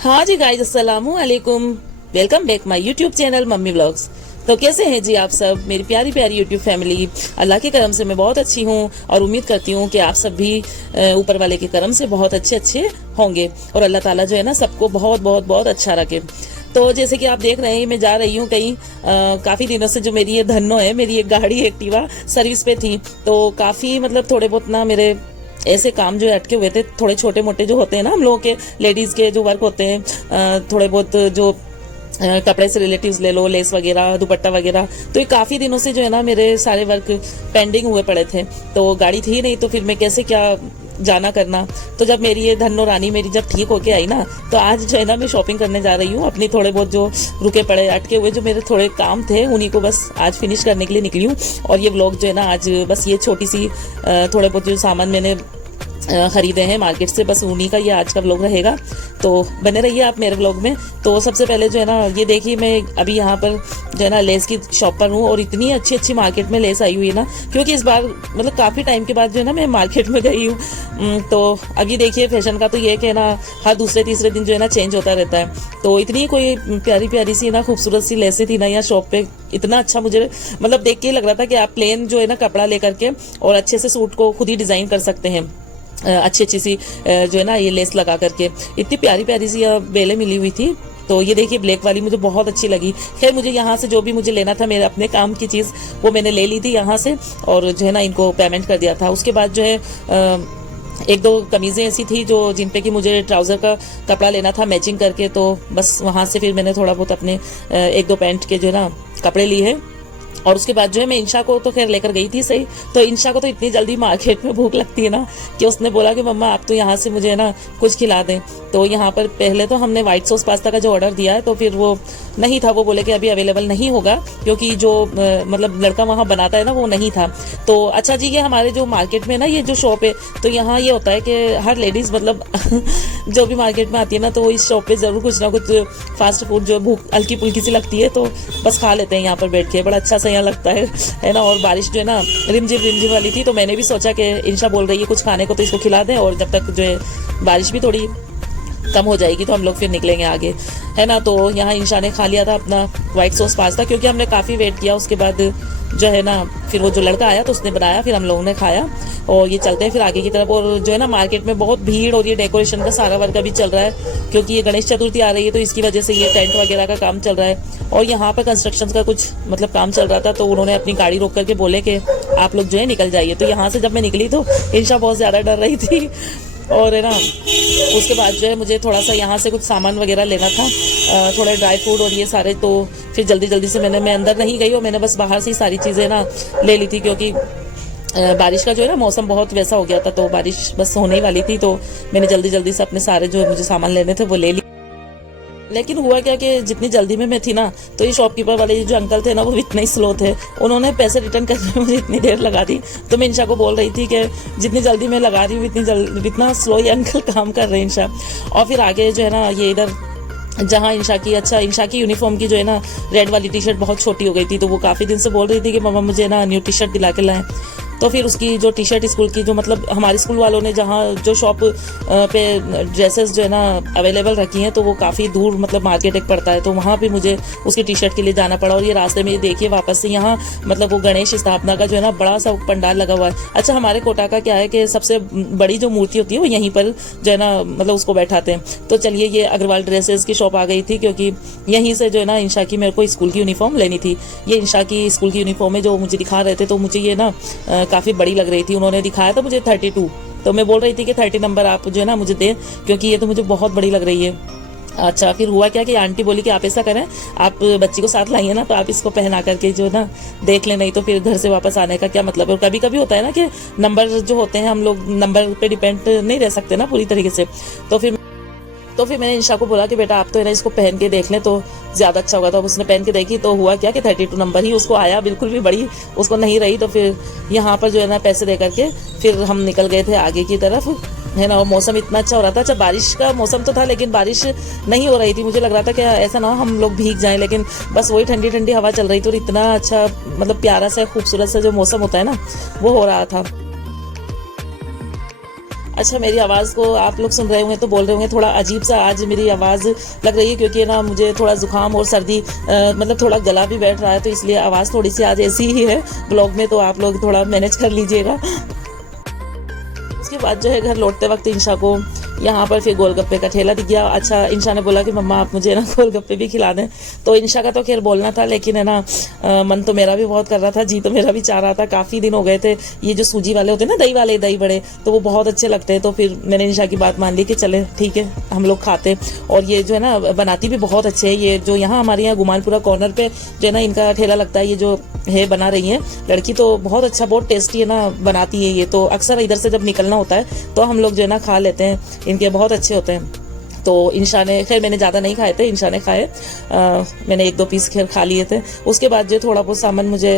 हाँ जी गाइस, अस्सलामु अलैकुम। Welcome back my YouTube channel mummy vlogs. तो कैसे हैं जी आप सब, मेरी प्यारी प्यारी यूट्यूब फैमिली। अल्लाह के करम से मैं बहुत अच्छी हूँ और उम्मीद करती हूँ कि आप सब भी ऊपर वाले के करम से बहुत अच्छे अच्छे होंगे और अल्लाह ताला जो है ना सबको बहुत बहुत बहुत अच्छा रखे। तो जैसे कि आप देख रहे हैं, मैं जा रही हूँ कहीं। काफ़ी दिनों से जो मेरी ये धन्नो है, मेरी एक गाड़ी एक्टिवा सर्विस पे थी, तो काफ़ी मतलब थोड़े बहुत ना मेरे ऐसे काम जो अटके हुए थे, थोड़े छोटे मोटे जो होते हैं ना हम लोगों के लेडीज़ के जो वर्क होते हैं, थोड़े बहुत जो कपड़े से रिलेटिव्स ले लो, लेस वगैरह, दुपट्टा वगैरह, तो ये काफ़ी दिनों से जो है ना मेरे सारे वर्क पेंडिंग हुए पड़े थे। तो गाड़ी थी नहीं, तो फिर मैं कैसे क्या जाना करना। तो जब मेरी ये धन्नो रानी मेरी जब ठीक होके आई ना, तो आज जो है ना मैं शॉपिंग करने जा रही हूँ। अपनी थोड़े बहुत जो रुके पड़े अटके हुए जो मेरे थोड़े काम थे, उन्हीं को बस आज फिनिश करने के लिए निकली हूँ। और ये व्लॉग जो है ना आज बस ये छोटी सी थोड़े बहुत जो सामान मैंने खरीदे हैं मार्केट से, बस उन्हीं का ये आज का व्लॉग रहेगा। तो बने रहिए आप मेरे व्लॉग में। तो सबसे पहले जो है ना ये देखिए, मैं अभी यहाँ पर जो है ना लेस की शॉप पर हूँ और इतनी अच्छी अच्छी मार्केट में लेस आई हुई है ना, क्योंकि इस बार मतलब काफ़ी टाइम के बाद जो है ना मैं मार्केट में गई हूँ। तो अभी देखिए फैशन का तो ये है कि ना हर दूसरे तीसरे दिन जो है ना चेंज होता रहता है। तो इतनी कोई प्यारी प्यारी सी ना खूबसूरत सी लेसें थी ना यहाँ शॉप पे, इतना अच्छा मुझे मतलब देख के लग रहा था कि आप प्लेन जो है ना कपड़ा लेकर के और अच्छे से सूट को खुद ही डिज़ाइन कर सकते हैं। अच्छी अच्छी सी जो है ना ये लेस लगा करके इतनी प्यारी प्यारी सी बेलें मिली हुई थी। तो ये देखिए ब्लैक वाली मुझे बहुत अच्छी लगी। खैर मुझे यहाँ से जो भी मुझे लेना था, मेरे अपने काम की चीज़, वो मैंने ले ली थी यहाँ से और जो है ना इनको पेमेंट कर दिया था। उसके बाद जो है एक दो कमीज़ें ऐसी थी जो जिन पे कि मुझे ट्राउज़र का कपड़ा लेना था मैचिंग करके, तो बस वहाँ से फिर मैंने थोड़ा बहुत अपने एक दो पैंट के जो है ना कपड़े लिए हैं। और उसके बाद जो है मैं इंशा को तो खैर लेकर गई थी सही। तो इंशा को तो इतनी जल्दी मार्केट में भूख लगती है ना कि उसने बोला कि मम्मा आप तो यहाँ से मुझे ना कुछ खिला दें। तो यहाँ पर पहले तो हमने वाइट सॉस पास्ता का जो ऑर्डर दिया है, तो फिर वो नहीं था, वो बोले कि अभी अवेलेबल नहीं होगा क्योंकि जो मतलब लड़का वहाँ बनाता है ना वो नहीं था। तो अच्छा जी, ये हमारे जो मार्केट में ना ये जो शॉप है, तो यहाँ ये होता है कि हर लेडीज़ मतलब जो भी मार्केट में आती है ना, तो वो इस शॉप पे ज़रूर कुछ ना कुछ फास्ट फूड जो भूख हल्की फुल्की सी लगती है तो बस खा लेते हैं यहाँ पर बैठ के। बड़ा अच्छा सा यहाँ लगता है ना। और बारिश जो है ना रिमझिम वाली थी, तो मैंने भी सोचा कि इंशा बोल रही है कुछ खाने को तो इसको खिला दें, और जब तक जो है बारिश भी थोड़ी कम हो जाएगी तो हम लोग फिर निकलेंगे आगे, है ना। तो यहाँ इंशा ने खा लिया था अपना वाइट सॉस पास्ता, क्योंकि हमने काफ़ी वेट किया। उसके बाद जो है ना फिर वो जो लड़का आया तो उसने बनाया, फिर हम लोगों ने खाया और ये चलते हैं फिर आगे की तरफ। और जो है ना मार्केट में बहुत भीड़ और ये डेकोरेशन का सारा वर्क अभी चल रहा है, क्योंकि ये गणेश चतुर्थी आ रही है, तो इसकी वजह से ये टेंट वगैरह का काम चल रहा है। और यहाँ पर कंस्ट्रक्शन का कुछ मतलब काम चल रहा था, तो उन्होंने अपनी गाड़ी रोक करके बोले कि आप लोग जो है निकल जाइए। तो यहाँ से जब मैं निकली तो इंशा बहुत ज़्यादा डर रही थी। और है ना उसके बाद जो है मुझे थोड़ा सा यहाँ से कुछ सामान वगैरह लेना था, थोड़े ड्राई फ्रूट और ये सारे। तो फिर जल्दी जल्दी से मैं अंदर नहीं गई और मैंने बस बाहर से ही सारी चीज़ें ना ले ली थी, क्योंकि बारिश का जो है ना मौसम बहुत वैसा हो गया था, तो बारिश बस होने ही वाली थी। तो मैंने जल्दी जल्दी से अपने सारे जो मुझे सामान लेने थे वो ले लिए। लेकिन हुआ क्या कि जितनी जल्दी में मैं थी ना, तो ये शॉपकीपर वाले जो अंकल थे ना वो इतने ही स्लो थे, उन्होंने पैसे रिटर्न करने में मुझे इतनी देर लगा दी। तो मैं इंशा को बोल रही थी कि जितनी जल्दी मैं लगा रही हूँ इतना स्लो ये अंकल काम कर रहे हैं इंशा। और फिर आगे जो है ना ये इधर जहाँ इंशा की यूनिफॉर्म की जो है ना रेड वाली टी शर्ट बहुत छोटी हो गई थी, तो वो काफ़ी दिन से बोल रही थी कि मम्मा मुझे ना न्यू टी शर्ट दिला के लाएं। तो फिर उसकी जो टी शर्ट स्कूल की जो मतलब हमारे स्कूल वालों ने जहाँ जो शॉप पे ड्रेसेस जो है ना अवेलेबल रखी हैं, तो वो काफ़ी दूर मतलब मार्केट एक पड़ता है, तो वहाँ पे मुझे उसकी टी शर्ट के लिए जाना पड़ा। और ये रास्ते में देखिए वापस से यहाँ मतलब वो गणेश स्थापना का जो है ना बड़ा सा पंडाल लगा हुआ है। अच्छा हमारे कोटा का क्या है कि सबसे बड़ी जो मूर्ति होती है वो यहीं पर जो है ना मतलब उसको बैठाते हैं। तो चलिए ये अग्रवाल ड्रेसेस की शॉप आ गई थी, क्योंकि यहीं से जो है ना इंशा की मेरे को स्कूल की यूनिफॉर्म लेनी थी। ये इंशा की स्कूल की यूनिफॉर्म है जो मुझे दिखा रहे थे, तो मुझे ये ना काफ़ी बड़ी लग रही थी। उन्होंने दिखाया था मुझे 32, तो मैं बोल रही थी कि 30 नंबर आप जो है ना मुझे दें, क्योंकि ये तो मुझे बहुत बड़ी लग रही है। अच्छा फिर हुआ क्या कि आंटी बोली कि आप ऐसा करें, आप बच्ची को साथ लाइए ना, तो आप इसको पहना करके जो है ना देख लें, नहीं तो फिर घर से वापस आने का क्या मतलब है। और कभी कभी होता है ना कि नंबर जो होते हैं, हम लोग नंबर पे डिपेंड नहीं रह सकते ना पूरी तरीके से। तो फिर मैंने इंशा को बोला कि बेटा आप तो है ना इसको पहन के देख लें तो ज़्यादा अच्छा होगा। तो अब उसने पहन के देखी, तो हुआ क्या कि 32 नंबर ही उसको आया, बिल्कुल भी बड़ी उसको नहीं रही। तो फिर यहाँ पर जो है ना पैसे दे करके फिर हम निकल गए थे आगे की तरफ, है ना। और मौसम इतना अच्छा हो रहा था। अच्छा बारिश का मौसम तो था, लेकिन बारिश नहीं हो रही थी। मुझे लग रहा था कि ऐसा ना हो हम लोग भीग जाएं, लेकिन बस वही ठंडी ठंडी हवा चल रही थी और इतना अच्छा मतलब प्यारा सा खूबसूरत सा जो मौसम होता है ना वो हो रहा था। अच्छा, मेरी आवाज़ को आप लोग सुन रहे होंगे तो बोल रहे होंगे थोड़ा अजीब सा आज मेरी आवाज़ लग रही है, क्योंकि ना मुझे थोड़ा ज़ुकाम और सर्दी मतलब थोड़ा गला भी बैठ रहा है, तो इसलिए आवाज़ थोड़ी सी आज ऐसी ही है ब्लॉग में, तो आप लोग थोड़ा मैनेज कर लीजिएगा। उसके बाद जो है घर लौटते वक्त इंशा को यहाँ पर फिर गोलगप्पे का ठेला दिख गया। अच्छा, इंशा ने बोला कि मम्मा आप मुझे ना गोलगप्पे भी खिला दें। तो इंशा का तो खैर बोलना था, लेकिन है ना मन तो मेरा भी बहुत कर रहा था, जी तो मेरा भी चाह रहा था। काफ़ी दिन हो गए थे, ये जो सूजी वाले होते हैं ना, दही वाले दही बड़े, तो वो बहुत अच्छे लगते हैं। तो फिर मैंने इंशा की बात मान ली कि चले ठीक है हम लोग खाते। और ये जो है ना बनाती भी बहुत अच्छे है। ये जो यहाँ हमारे यहाँ गुमानपुरा कॉर्नर पे जो है ना इनका ठेला लगता है, ये जो है बना रही है लड़की, तो बहुत अच्छा बहुत टेस्टी है ना बनाती है ये। तो अक्सर इधर से जब निकलना होता है तो हम लोग जो है ना खा लेते हैं, इनके बहुत अच्छे होते हैं। तो इंशा ने, खैर मैंने ज़्यादा नहीं खाए थे, इंशा ने खाए, मैंने 1-2 पीस खैर खा लिए थे। उसके बाद जो थोड़ा बहुत सामान मुझे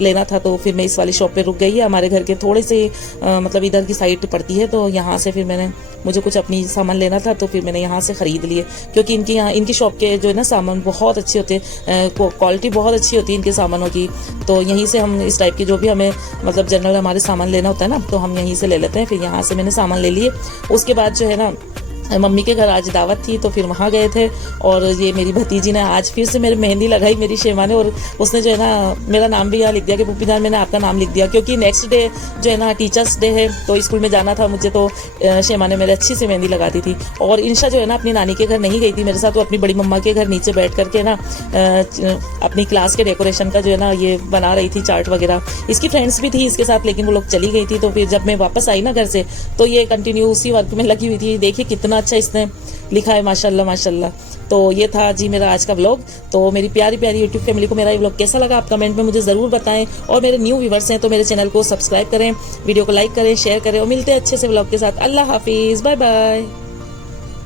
लेना था, तो फिर मैं इस वाली शॉप पे रुक गई है। हमारे घर के थोड़े से मतलब इधर की साइड पड़ती है, तो यहाँ से फिर मुझे कुछ अपनी सामान लेना था, तो फिर मैंने यहाँ से ख़रीद लिए। क्योंकि इनकी शॉप के जो है ना सामान बहुत अच्छे होते हैं, क्वालिटी बहुत अच्छी होती है इनके सामानों की। तो यहीं से हम इस टाइप के जो भी हमें मतलब जनरल हमारे सामान लेना होता है ना, तो हम यहीं से ले लेते हैं। फिर यहाँ से मैंने सामान ले लिए। उसके बाद जो है ना मम्मी के घर आज दावत थी, तो फिर वहाँ गए थे। और ये मेरी भतीजी ने आज फिर से मेरी मेहंदी लगाई, मेरी शेमा ने, और उसने जो है ना मेरा नाम भी यहाँ लिख दिया कि पुप्पी जान मैंने आपका नाम लिख दिया, क्योंकि नेक्स्ट डे जो है ना टीचर्स डे है, तो स्कूल में जाना था मुझे। तो शेमा ने मेरे अच्छी से मेहंदी लगा दी थी। और इंशा जो है ना अपनी नानी के घर नहीं गई थी मेरे साथ, तो अपनी बड़ी मम्मा के घर नीचे बैठ करके ना अपनी क्लास के डेकोरेशन का जो है ना ये बना रही थी, चार्ट वगैरह। इसकी फ्रेंड्स भी थी इसके साथ, लेकिन वो लोग चली गई थी। तो फिर जब मैं वापस आई ना घर से, तो ये कंटिन्यू उसी वर्क में लगी हुई थी। देखिए कितना अच्छा इसने लिखा है, माशाल्लाह माशाल्लाह। तो ये था जी मेरा आज का व्लॉग। तो मेरी प्यारी प्यारी यूट्यूब फैमिली को मेरा ये व्लॉग कैसा लगा आप कमेंट में मुझे ज़रूर बताएं। और मेरे न्यू व्यूवर्स हैं तो मेरे चैनल को सब्सक्राइब करें, वीडियो को लाइक करें, शेयर करें, और मिलते हैं अच्छे से व्लॉग के साथ। अल्लाह हाफिज़, बाय बाय।